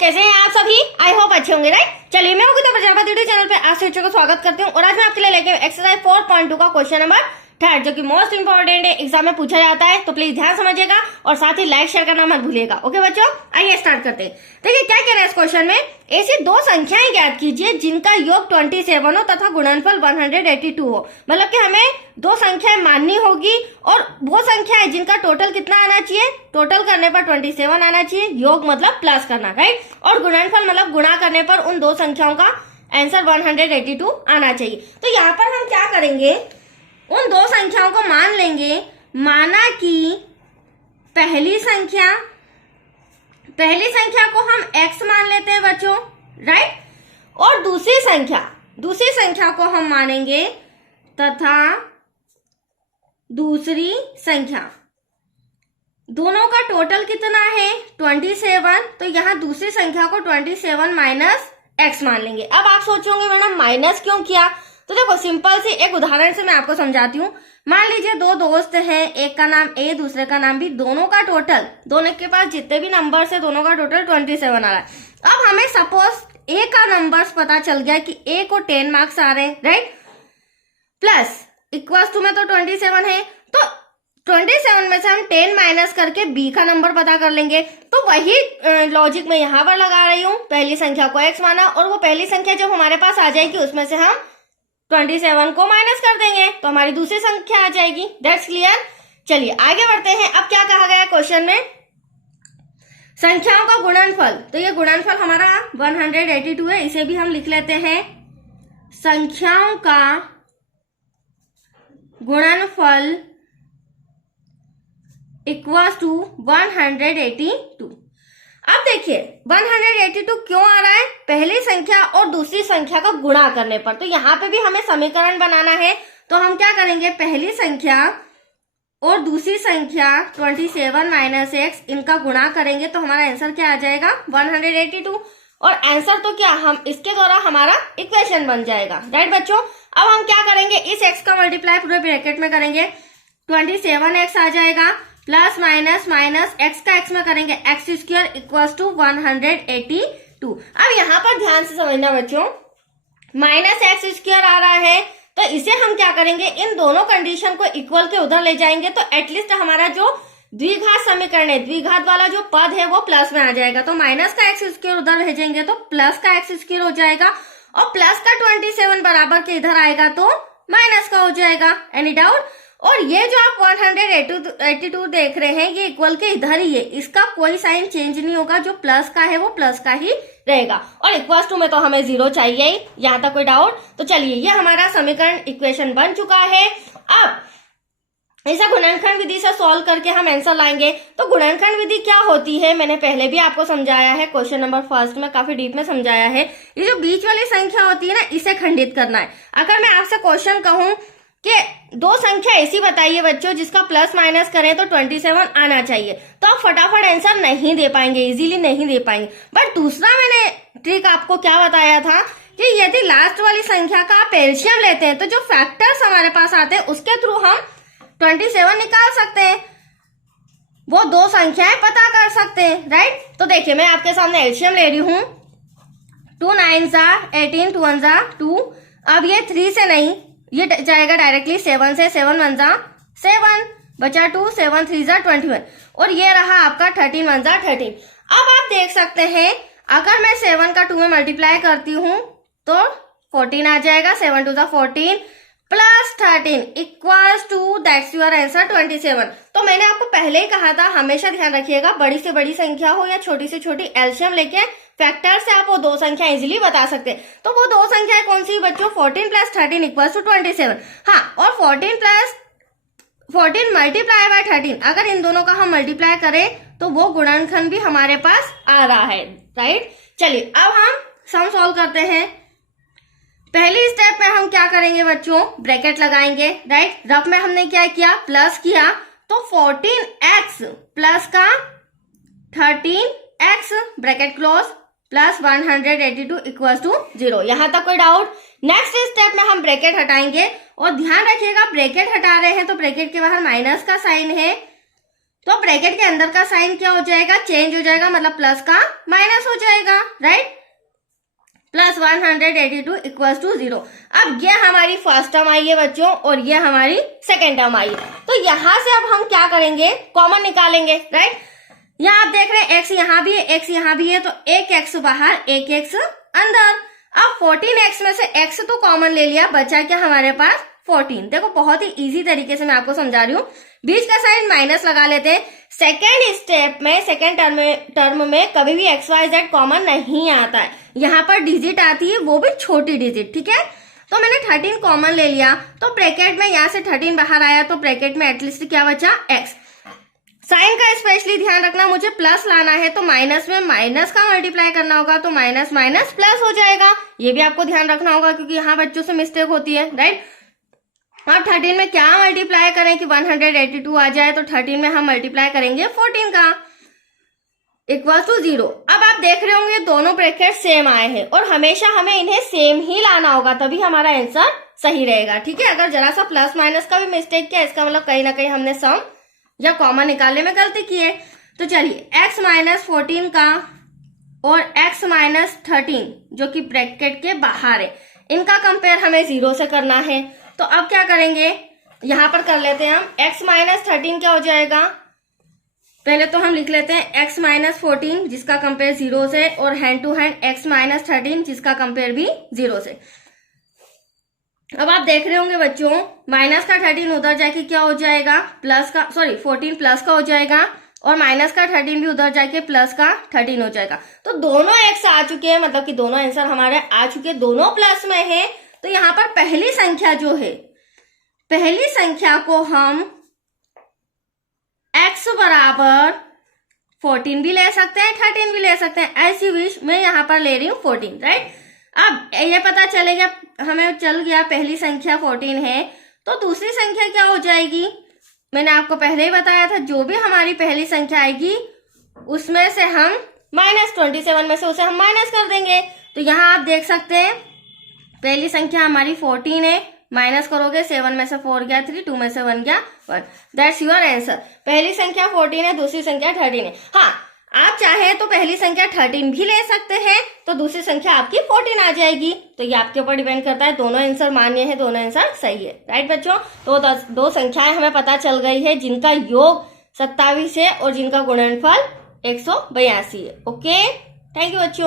कैसे हैं आप सभी? आई होप अच्छे होंगे, राइट। चलिए मैं मुकुता प्रजापति यूट्यूब चैनल पे आप सभी को स्वागत करती हूँ और आज मैं आपके लिए लेके एक्सरसाइज 4.2 का क्वेश्चन नंबर 3 जो कि मोस्ट इंपोर्टेंट है, एग्जाम में पूछा जाता है, तो प्लीज ध्यान समझिएगा और साथ ही लाइक शेयर करना मत भूलिएगा। ओके बच्चों, आइए स्टार्ट करते हैं। देखिए क्या कह रहे हैं इस क्वेश्चन में, ऐसी दो संख्याएं ज्ञात कीजिए जिनका योग 27 हो तथा गुणनफल 182 हो। मतलब कि हमें दो संख्याएं माननी होगी और वो संख्याएं जिनका टोटल कितना आना चाहिए, टोटल करने पर 27 आना चाहिए, योग मतलब प्लस करना, राइट, और गुणनफल मतलब गुणा करने पर उन दो संख्याओं का आंसर 182 आना चाहिए। तो यहाँ पर हम क्या करेंगे, उन दो संख्याओं को मान लेंगे। माना कि पहली संख्या को हम x मान लेते हैं बच्चों, राइट, और दूसरी संख्या को हम मानेंगे तथा दूसरी संख्या, दोनों का टोटल कितना है 27, तो यहाँ दूसरी संख्या को 27 माइनस x मान लेंगे। अब आप सोचोगे मैडम माइनस क्यों किया, तो देखो सिंपल सी एक उदाहरण से मैं आपको समझाती हूँ। मान लीजिए दो दोस्त हैं, एक का नाम ए दूसरे का नाम बी, दोनों का टोटल, दोनों के पास जितने भी नंबर्स है दोनों का टोटल 27 आ रहा है। अब हमें सपोज ए का नंबर्स पता चल गया कि ए को 10 मार्क्स आ रहे हैं, राइट, प्लस इक्वल्स टू में तो 27 है, तो 27 में से हम 10 माइनस करके बी का नंबर पता कर लेंगे। तो वही लॉजिक मैं यहाँ पर लगा रही हूँ, पहली संख्या को x माना और वो पहली संख्या जब हमारे पास आ जाएगी उसमें से हम 27 को माइनस कर देंगे तो हमारी दूसरी संख्या आ जाएगी। That's clear. चलिए आगे बढ़ते हैं। अब क्या कहा गया क्वेश्चन में, संख्याओं का गुणनफल, तो ये गुणनफल हमारा 182 है, इसे भी हम लिख लेते हैं संख्याओं का गुणनफल इक्वल्स टू 182। अब देखिए 182 क्यों आ रहा है, पहली संख्या और दूसरी संख्या का गुणा करने पर। तो यहाँ पे भी हमें समीकरण बनाना है, तो हम क्या करेंगे, पहली संख्या और दूसरी संख्या 27 माइनस x, इनका गुणा करेंगे तो हमारा आंसर क्या आ जाएगा 182। और आंसर तो क्या, हम इसके द्वारा हमारा इक्वेशन बन जाएगा, राइट बच्चों। अब हम क्या करेंगे, इस x का मल्टीप्लाई पूरे ब्रैकेट में करेंगे, 27x आ जाएगा, प्लस माइनस माइनस x का x में करेंगे x स्क्वायर इक्वल्स टू 182। अब यहाँ पर ध्यान से समझना बच्चों, माइनस x स्क्वायर आ रहा है तो इसे हम क्या करेंगे, इन दोनों कंडीशन को इक्वल के उधर ले जाएंगे तो एटलीस्ट हमारा जो द्विघात समीकरण है, द्विघात वाला जो पद है वो प्लस में आ जाएगा। तो माइनस का x स्क्वायर उधर भेजेंगे तो प्लस का x स्क्वायर हो जाएगा और प्लस का 27 बराबर के इधर आएगा तो माइनस का हो जाएगा। Any doubt. और ये जो आप 182 देख रहे हैं ये इक्वल के इधर ही है, इसका कोई साइन चेंज नहीं होगा, जो प्लस का है वो प्लस का ही रहेगा और इक्वल्स टू में तो हमें 0 चाहिए ही। यहाँ तक कोई डाउट? तो चलिए ये हमारा समीकरण इक्वेशन बन चुका है। अब इसे गुणनखंड विधि से सॉल्व करके हम आंसर लाएंगे। तो गुणनखंड विधि क्या होती है, मैंने पहले भी आपको समझाया है, क्वेश्चन नंबर 1 में काफी डीप में समझाया है। ये जो बीच वाली संख्या होती है ना, इसे खंडित करना है। अगर मैं आपसे क्वेश्चन कहूं कि दो संख्या ऐसी बताइए बच्चों जिसका प्लस माइनस करें तो 27 आना चाहिए, तो आप फटाफट आंसर नहीं दे पाएंगे, इजीली नहीं दे पाएंगे। बट दूसरा मैंने ट्रिक आपको क्या बताया था कि यदि लास्ट वाली संख्या का आप एलसीएम लेते हैं तो जो फैक्टर्स हमारे पास आते हैं उसके थ्रू हम 27 निकाल सकते हैं, वो दो संख्याएं पता कर सकते हैं, राइट। तो देखिए मैं आपके सामने एलसीएम ले रही हूं, 2 9 18, 2 1 2। अब ये 3 से नहीं, ये जाएगा डायरेक्टली 7 से, 7 1 7 बचा 2, 7 3 21 और ये रहा आपका 13 1 13। अब आप देख सकते हैं अगर मैं 7 का 2 में मल्टीप्लाई करती हूं तो 14 आ जाएगा, 7 2 14 plus 13 equals to that's your answer 27। तो मैंने आपको पहले ही कहा था हमेशा ध्यान रखिएगा, बड़ी से बड़ी संख्या हो या छोटी से छोटी, एलसीएम लेके फैक्टर से आप वो दो संख्या इजीली बता सकते हैं। तो वो दो संख्याएं कौन सी बच्चों, 14 प्लस 13 इक्वल्स टू 27। हाँ, और 14 मल्टीप्लाई बाय 13, अगर इन दोनों का हम मल्टीप्लाई करें तो वो गुणनखंड भी हमारे पास आ रहा है, राइट। चलिए अब हम सम सॉल्व करते हैं। पहली स्टेप में हम क्या करेंगे बच्चों, ब्रैकेट लगाएंगे, राइट। रफ में हमने क्या किया, प्लस किया, तो 14x प्लस का 13x bracket close plus 182 equals to 0। यहां तक कोई डाउट? नेक्स्ट स्टेप में हम ब्रैकेट हटाएंगे और ध्यान रखिएगा ब्रैकेट हटा रहे हैं तो ब्रैकेट के बाहर माइनस का साइन है, तो ब्रैकेट के अंदर का साइन क्या हो जाएगा, चेंज हो जाएगा, मतलब प्लस का माइनस हो जाएगा, राइट। Plus 182 equals to 0। अब ये हमारी फर्स्ट टर्म आई है बच्चों और ये हमारी सेकेंड टर्म आई है। तो यहां से अब हम क्या करेंगे, कॉमन निकालेंगे, राइट। यहाँ आप देख रहे हैं x यहाँ भी है, x यहाँ भी है, तो एक x बाहर एक x अंदर। अब 14x में से x तो कॉमन ले लिया, बचा क्या हमारे पास 14। देखो बहुत ही इजी तरीके से मैं आपको समझा रही हूँ। बीच का साइन माइनस लगा लेते हैं। सेकेंड स्टेप में, सेकेंड टर्म में कभी भी XYZ कॉमन नहीं आता है। यहाँ पर डिजिट आती है, वो भी छोटी डिजिट, ठीक है। तो मैंने 13 कॉमन ले लिया, तो ब्रैकेट में यहाँ से 13 बाहर आया, तो ब्रैकेट में एटलीस्ट क्या बचा x। साइन का स्पेशली ध्यान रखना, मुझे प्लस लाना है तो माइनस में माइनस का मल्टीप्लाई करना होगा, तो माइनस माइनस प्लस हो जाएगा। ये भी आपको ध्यान रखना होगा क्योंकि यहाँ बच्चों से मिस्टेक होती है, राइट। अब 13 में क्या मल्टीप्लाई करें कि 182 आ जाए, तो 13 में हम मल्टीप्लाई करेंगे 14 का, इक्वल टू 0। अब आप देख रहे होंगे दोनों ब्रैकेट सेम आए हैं और हमेशा हमें इन्हें सेम ही लाना होगा, तभी हमारा आंसर सही रहेगा, ठीक है। अगर जरा सा प्लस माइनस का भी मिस्टेक किया, इसका मतलब कहीं ना कहीं हमने सम या कॉमन निकालने में गलती की है। तो चलिए x माइनस 14 का और x माइनस 13 जो कि ब्रैकेट के बाहर है, इनका कंपेयर हमें 0 से करना है। तो अब क्या करेंगे, यहां पर कर लेते हैं हम। x माइनस 13 क्या हो जाएगा, पहले तो हम लिख लेते हैं x माइनस 14 जिसका कंपेयर 0 से, और hand to hand x minus 13 जिसका कंपेयर भी 0 से। अब आप देख रहे होंगे बच्चों, माइनस का 13 उधर जाके क्या हो जाएगा, प्लस का, सॉरी 14 प्लस का हो जाएगा, और माइनस का 13 भी उधर जाके प्लस का 13 हो जाएगा। तो दोनों x आ चुके हैं, मतलब कि दोनों आंसर हमारे आ चुके हैं, दोनों प्लस में है। तो यहाँ पर पहली संख्या जो है, पहली संख्या को हम x बराबर 14 भी ले सकते हैं, 13 भी ले सकते हैं, एज यू विश। मैं यहाँ पर ले रही हूँ 14, राइट। अब ये पता चलेगा, हमें चल गया पहली संख्या 14 है, तो दूसरी संख्या क्या हो जाएगी, मैंने आपको पहले ही बताया था, जो भी हमारी पहली संख्या आएगी उसमें से हम -27 में से उसे हम माइनस कर देंगे। तो यहाँ आप देख सकते हैं पहली संख्या हमारी 14 है, माइनस करोगे 7 में से 4 गया 3, 2 में से 1 गया 1। That's your answer. पहली संख्या 14 है, दूसरी संख्या 13 है। हाँ, आप चाहे तो पहली संख्या 13 भी ले सकते हैं, तो दूसरी संख्या आपकी 14 आ जाएगी। तो ये आपके ऊपर डिपेंड करता है, दोनों आंसर मान्य है, दोनों आंसर सही है, राइट बच्चों। तो दो संख्याएं हमें पता चल गई है जिनका योग 27 है और जिनका गुणनफल 182 है। ओके, थैंक यू बच्चों।